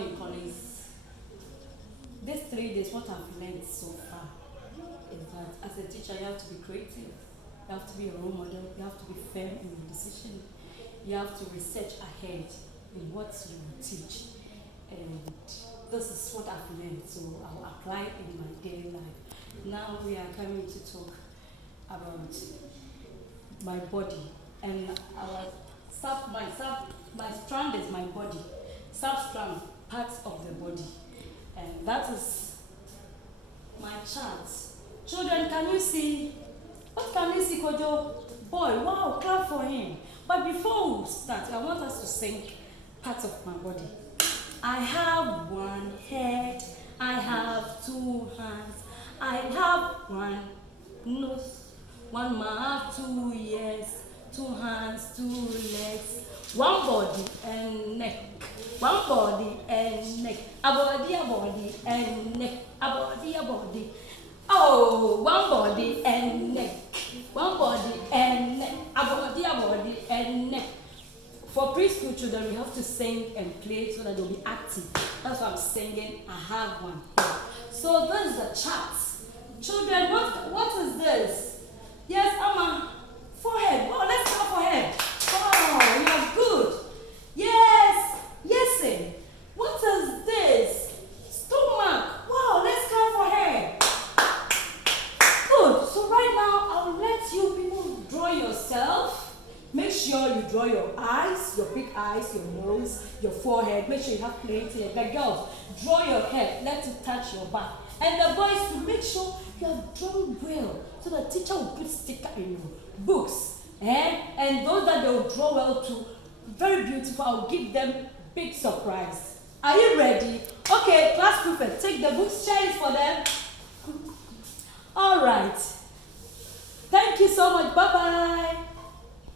morning, colleagues. These 3 days, what I've learned so far is that as a teacher, you have to be creative, you have to be a role model, you have to be firm in your decision, you have to research ahead in what you will teach. And this is what I've learned, so I'll apply it in my daily life. Now we are coming to talk about my body, and my strand is my body, sub-strand, parts of the body, and that is my chart. Children, can you see? What can you see, Kojo? Boy, wow, clap for him. But before we start, I want us to sing parts of my body. I have one head, I have 2 hands, I have one nose, 1 mouth, 2 ears, 2 hands, 2 legs, 1 body and neck, 1 body and neck, a body and neck, a body. Oh, 1 body and neck, 1 body and neck, a body and neck. For preschool children, we have to sing and play so that they'll be active. That's why I'm singing. I have one here. So this is the chart. Children, what is this? Yes, Amma. Forehead. Oh, let's go forehead. Oh, you are good. Yes. Yes, sir. What is this? Stomach. Wow, let's go forehead. Good. So right now, I'll let you people draw yourself. Make sure you draw your eyes, your big eyes, your nose, your forehead. Make sure you have plenty. The girls, draw your head. Let it touch your back. And the boys, to make sure you have drawn well, so the teacher will put sticker in your books. And those that they will draw well too, very beautiful. I'll give them big surprise. Are you ready? Okay, class prefect, take the books, share it for them.